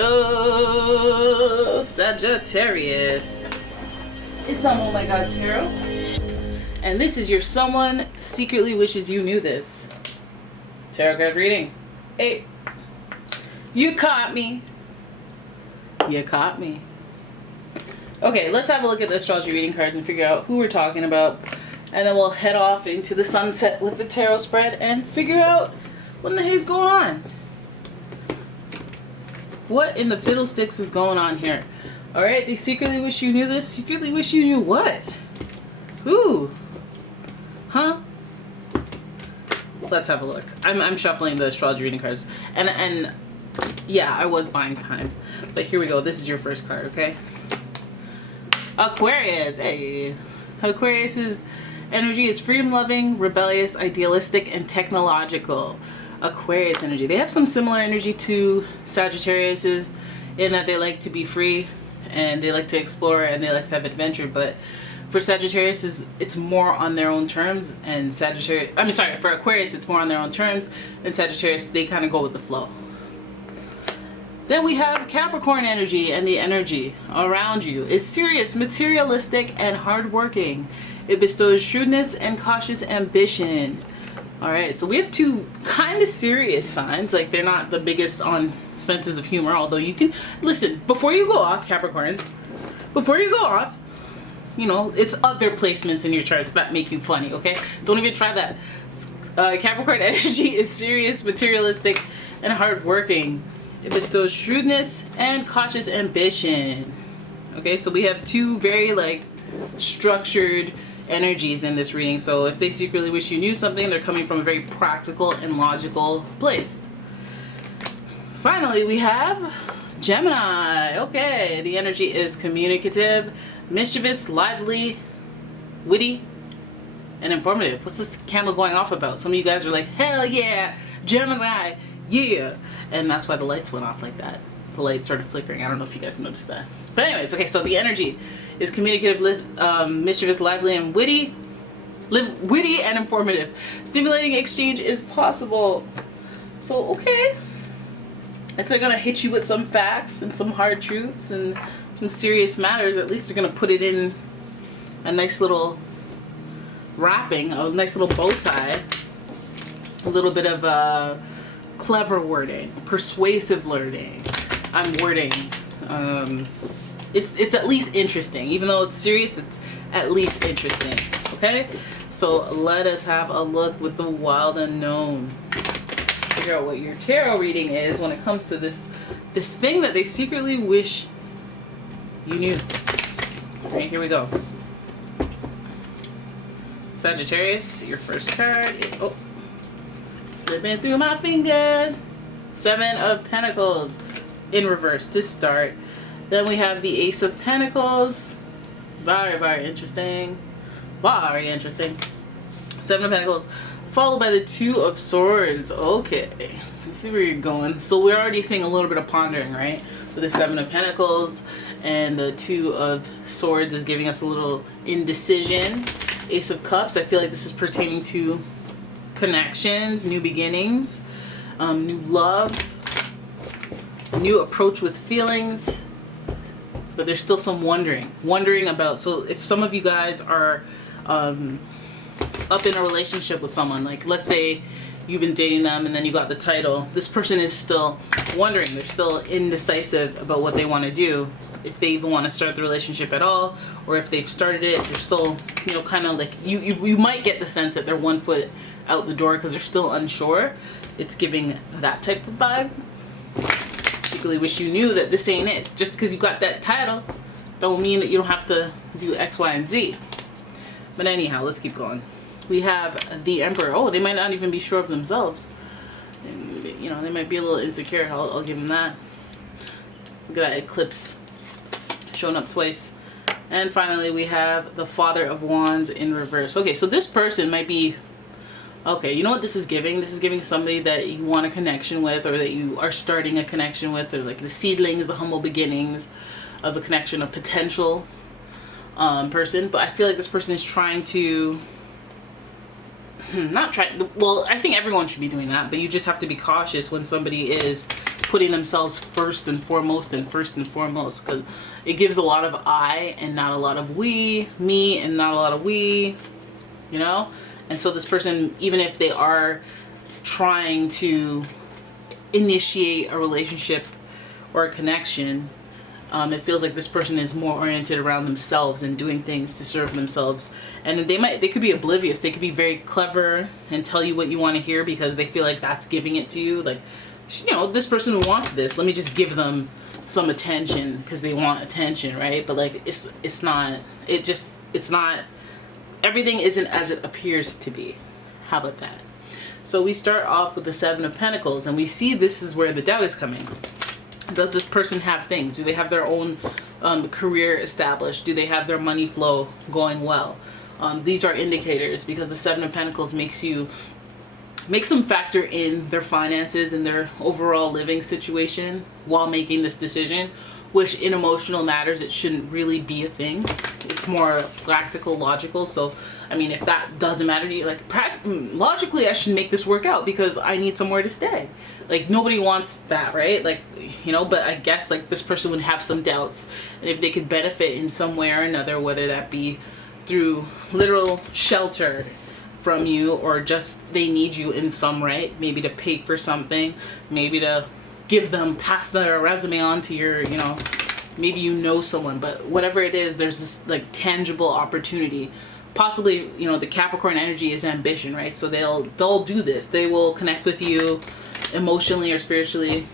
Hello, Sagittarius. It's Oh My God Tarot. And this is your someone secretly wishes you knew this. Tarot card reading. Hey, you caught me. You caught me. Okay, let's have a look at the astrology reading cards and figure out who we're talking about. And then we'll head off into the sunset with the tarot spread and figure out what in the hell's going on. What in the fiddlesticks is going on here? Alright, they secretly wish you knew this. Secretly wish you knew what? Ooh. Huh? Let's have a look. I'm shuffling the astrology reading cards. And yeah, I was buying time. But here we go. This is your first card, okay? Aquarius. Hey. Aquarius's energy is freedom-loving, rebellious, idealistic, and technological. Aquarius energy. They have some similar energy to Sagittarius's in that they like to be free and they like to explore and they like to have adventure, but for Sagittarius it's more on their own terms, and for Aquarius it's more on their own terms, and Sagittarius they kind of go with the flow. Then we have Capricorn energy, and the energy around you is serious, materialistic, and hardworking. It bestows shrewdness and cautious ambition. Alright, so we have two kind of serious signs. Like, they're not the biggest on senses of humor, although you can... Listen, before you go off, Capricorns, before you go off, you know, it's other placements in your charts that make you funny, okay? Don't even try that. Capricorn energy is serious, materialistic, and hardworking. It bestows shrewdness and cautious ambition. Okay, so we have two very, like, structured energies in this reading. So if they secretly wish you knew something, they're coming from a very practical and logical place. Finally, we have Gemini. Okay, the energy is communicative, mischievous, lively, witty, and informative. What's this candle going off about? Some of you guys are like, hell yeah, Gemini, yeah. And that's why the lights went off like that. The lights started flickering. I don't know if you guys noticed that. But anyways, okay, so the energy is communicative, mischievous, lively, and witty. Witty and informative. Stimulating exchange is possible. So, okay. If they're going to hit you with some facts and some hard truths and some serious matters, at least they're going to put it in a nice little wrapping, a nice little bow tie. A little bit of clever wording, persuasive wording. It's at least interesting. Even though it's serious, it's at least interesting. Okay? So let us have a look with the wild unknown. Figure out what your tarot reading is when it comes to this thing that they secretly wish you knew. Alright, here we go. Sagittarius, your first card. Oh, slipping through my fingers. 7 of Pentacles in reverse to start. Then we have the Ace of Pentacles. Very, very interesting. Very interesting. 7 of Pentacles. Followed by the 2 of Swords. Okay. Let's see where you're going. So we're already seeing a little bit of pondering, right? With the 7 of Pentacles. And the 2 of Swords is giving us a little indecision. Ace of Cups. I feel like this is pertaining to connections, new beginnings, new love, new approach with feelings. But there's still some wondering about. So if some of you guys are up in a relationship with someone, like let's say you've been dating them and then you got the title, this person is still wondering. They're still indecisive about what they want to do, if they even want to start the relationship at all, or if they've started it, they're still, you know, kind of like you might get the sense that they're 1 foot out the door because they're still unsure. It's giving that type of vibe. Secretly wish you knew that this ain't it. Just because you got that title don't mean that you don't have to do X, Y, and Z. But anyhow, let's keep going. We have the Emperor. Oh, they might not even be sure of themselves. You know, they might be a little insecure. I'll give them that. Look at that eclipse showing up twice. And finally, we have the Father of Wands in reverse. Okay, so this person might be... Okay, you know what this is giving? This is giving somebody that you want a connection with, or that you are starting a connection with, or like the seedlings, the humble beginnings of a connection, a potential person. But I feel like this person is trying to not trying, well, I think everyone should be doing that, but you just have to be cautious when somebody is putting themselves first and foremost, because it gives a lot of I and not a lot of we, me and not a lot of we, you know? And so this person, even if they are trying to initiate a relationship or a connection, it feels like this person is more oriented around themselves and doing things to serve themselves. And they could be oblivious. They could be very clever and tell you what you want to hear because they feel like that's giving it to you. Like, you know, this person wants this. Let me just give them some attention because they want attention, right? But like, it's not. Everything isn't as it appears to be. How about that? So we start off with the Seven of Pentacles, and we see this is where the doubt is coming. Does this person have things? Do they have their own career established? Do they have their money flow going well? These are indicators, because the Seven of Pentacles makes them factor in their finances and their overall living situation while making this decision, which in emotional matters, it shouldn't really be a thing. It's more practical, logical. So, I mean, if that doesn't matter to you, like, logically, I should make this work out because I need somewhere to stay. Like, nobody wants that, right? Like, you know, but I guess, like, this person would have some doubts. And if they could benefit in some way or another, whether that be through literal shelter from you, or just they need you in some right, maybe to pay for something, maybe to pass their resume on to your, you know, maybe you know someone, but whatever it is, there's this like tangible opportunity. Possibly, you know, the Capricorn energy is ambition, right? So they'll do this. They will connect with you emotionally or spiritually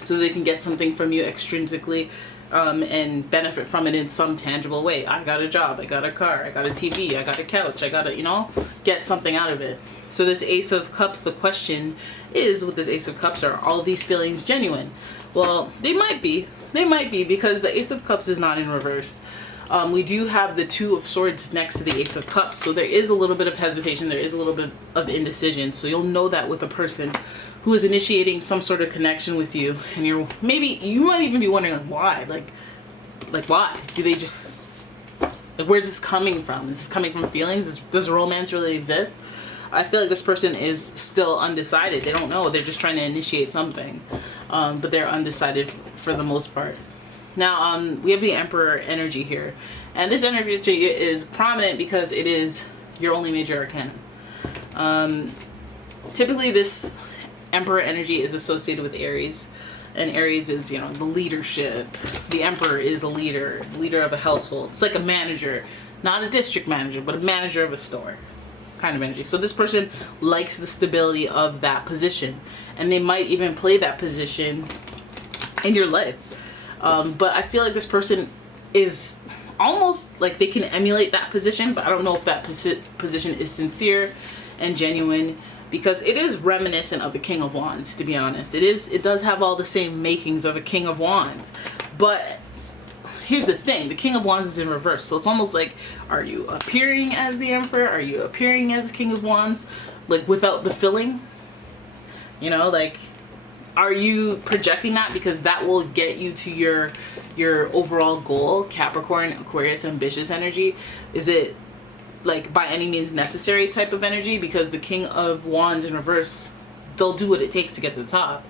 so they can get something from you extrinsically, and benefit from it in some tangible way. I got a job, I got a car, I got a TV, I got a couch, I got to, you know, get something out of it. So this Ace of Cups, the question is, with this Ace of Cups, are all these feelings genuine? Well, they might be, because the Ace of Cups is not in reverse. We do have the Two of Swords next to the Ace of Cups, so there is a little bit of hesitation, there is a little bit of indecision. So you'll know that with a person who is initiating some sort of connection with you, and you might even be wondering, like, why? Like why? Do they just, like, where's this coming from? Is this coming from feelings? Does romance really exist? I feel like this person is still undecided. They don't know. They're just trying to initiate something, but they're undecided for the most part. Now, we have the Emperor energy here, and this energy is prominent because it is your only major arcana. Typically, this Emperor energy is associated with Aries, and Aries is, you know, the leadership. The Emperor is a leader of a household. It's like a manager, not a district manager, but a manager of a store kind of energy. So this person likes the stability of that position, and they might even play that position in your life. But I feel like this person is almost like they can emulate that position, but I don't know if that position is sincere and genuine, because it is reminiscent of a King of Wands, to be honest. It does have all the same makings of a King of Wands, but here's the thing, the King of Wands is in reverse. So it's almost like, are you appearing as the Emperor? Are you appearing as the King of Wands, like, without the filling? You know, like, are you projecting that because that will get you to your overall goal? Capricorn, Aquarius, ambitious energy. Is it like by any means necessary type of energy? Because the King of Wands in reverse, they'll do what it takes to get to the top.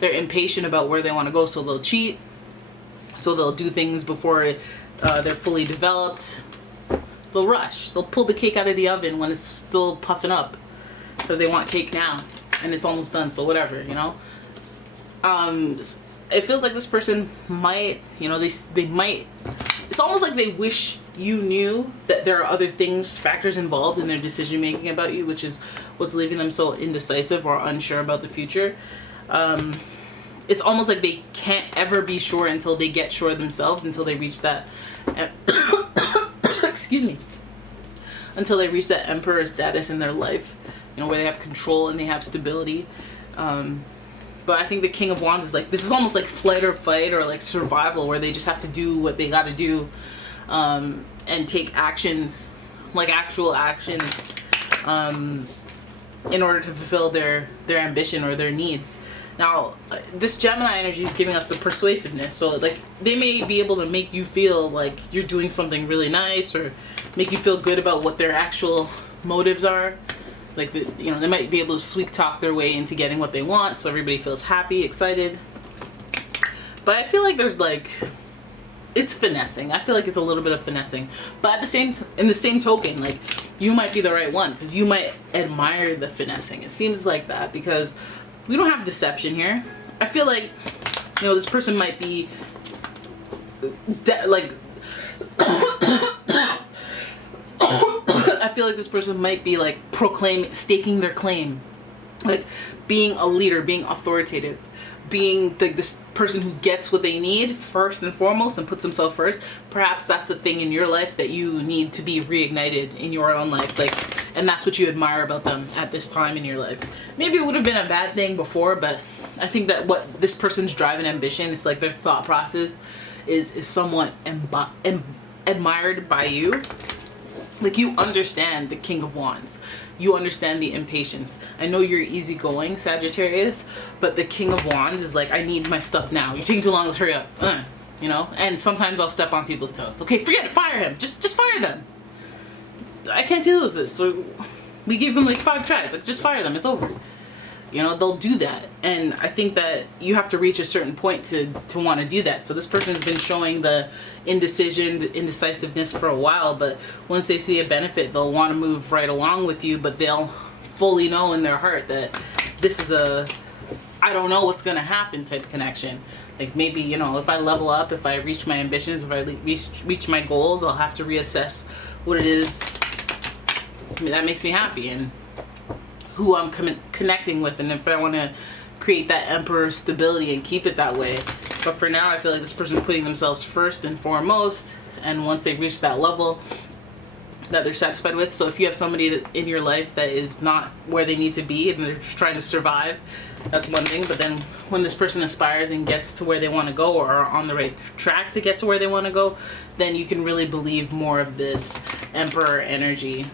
They're impatient about where they want to go, so they'll cheat. So they'll do things before they're fully developed. They'll rush. They'll pull the cake out of the oven when it's still puffing up, because they want cake now and it's almost done. So whatever, you know. It feels like this person might, you know, they might. It's almost like they wish you knew that there are other things, factors involved in their decision making about you, which is what's leaving them so indecisive or unsure about the future. It's almost like they can't ever be sure until they get sure themselves, until they reach that excuse me, until they reach that Emperor status in their life, you know, where they have control and they have stability. But I think the King of Wands is like, this is almost like flight or fight, or like survival, where they just have to do what they got to do, and take actions, like actual actions, in order to fulfill their ambition or their needs. Now, this Gemini energy is giving us the persuasiveness. So, like, they may be able to make you feel like you're doing something really nice, or make you feel good about what their actual motives are. Like, you know, they might be able to sweet talk their way into getting what they want, so everybody feels happy, excited. But I feel like there's like, it's finessing. I feel like it's a little bit of finessing. But at the same, in the same token, like, you might be the right one because you might admire the finessing. It seems like that because we don't have deception here. I feel like, you know, this person might be like I feel like this person might be like staking their claim, like being a leader, being authoritative, being this person who gets what they need first and foremost and puts themselves first. Perhaps that's the thing in your life that you need to be reignited in your own life, like, and that's what you admire about them at this time in your life. Maybe it would have been a bad thing before, but I think that what this person's drive and ambition is, like, their thought process is somewhat admired by you. Like, you understand the King of Wands. You understand the impatience. I know you're easygoing, Sagittarius, but the King of Wands is like, I need my stuff now. You're taking too long, let's hurry up. You know? And sometimes I'll step on people's toes. Okay, forget it, fire him. Just fire them. I can't deal with this. We gave them like 5 tries. Like, just fire them, it's over. You know, they'll do that. And I think that you have to reach a certain point to want to do that. So this person's been showing the indecision, the indecisiveness for a while, but once they see a benefit, they'll want to move right along with you, but they'll fully know in their heart that this is a I don't know what's going to happen type connection. Like, maybe, you know, if I level up, if I reach my ambitions, if I reach my goals, I'll have to reassess what it is that makes me happy and who I'm connecting with, and if I want to create that emperor stability and keep it that way. But for now, I feel like this person's putting themselves first and foremost, and once they reach that level that they're satisfied with. So if you have somebody in your life that is not where they need to be and they're just trying to survive, that's one thing. But then when this person aspires and gets to where they want to go, or are on the right track to get to where they want to go, then you can really believe more of this emperor energy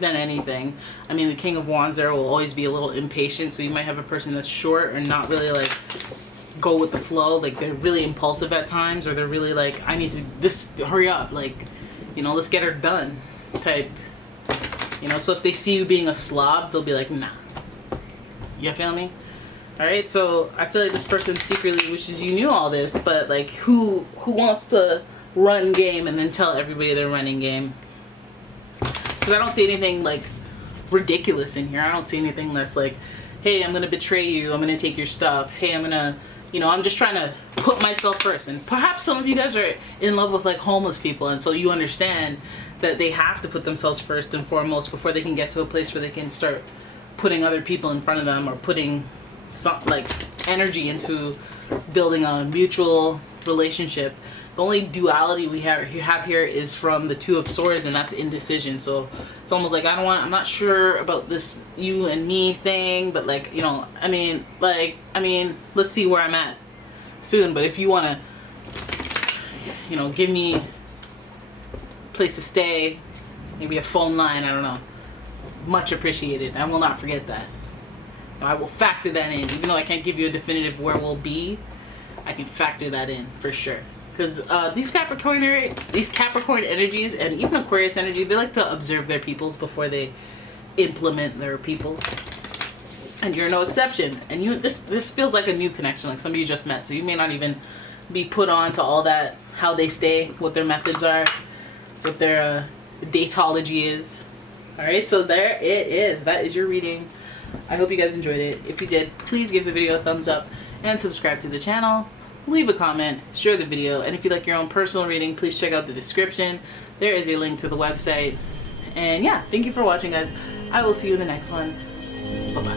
than anything. I mean, the King of Wands there will always be a little impatient, so you might have a person that's short or not really like go with the flow, like they're really impulsive at times, or they're really like, I need to hurry up, like, you know, let's get her done type, you know. So if they see you being a slob, they'll be like, nah. You feel me? Alright, so I feel like this person secretly wishes you knew all this, but like, who wants to run game and then tell everybody they're running game? Because I don't see anything like ridiculous in here. I don't see anything that's like, hey, I'm gonna betray you, I'm gonna take your stuff, hey, I'm gonna, you know, I'm just trying to put myself first. And perhaps some of you guys are in love with like homeless people, and so you understand that they have to put themselves first and foremost before they can get to a place where they can start putting other people in front of them, or putting some like energy into building a mutual relationship. The only duality we have here is from the Two of Swords, and that's indecision. So it's almost like I'm not sure about this you and me thing, but like, you know, I mean, let's see where I'm at soon. But if you want to, you know, give me a place to stay, maybe a phone line, I don't know, much appreciated. I will not forget that. I will factor that in, even though I can't give you a definitive where we'll be. I can factor that in for sure. Because these Capricorn energies, and even Aquarius energy, they like to observe their peoples before they implement their peoples. And you're no exception. And this feels like a new connection, like somebody you just met. So you may not even be put on to all that, how they stay, what their methods are, what their datology is. Alright, so there it is. That is your reading. I hope you guys enjoyed it. If you did, please give the video a thumbs up and subscribe to the channel. Leave a comment, share the video, and if you'd like your own personal reading, please check out the description. There is a link to the website. And yeah, thank you for watching, guys. I will see you in the next one. Bye-bye.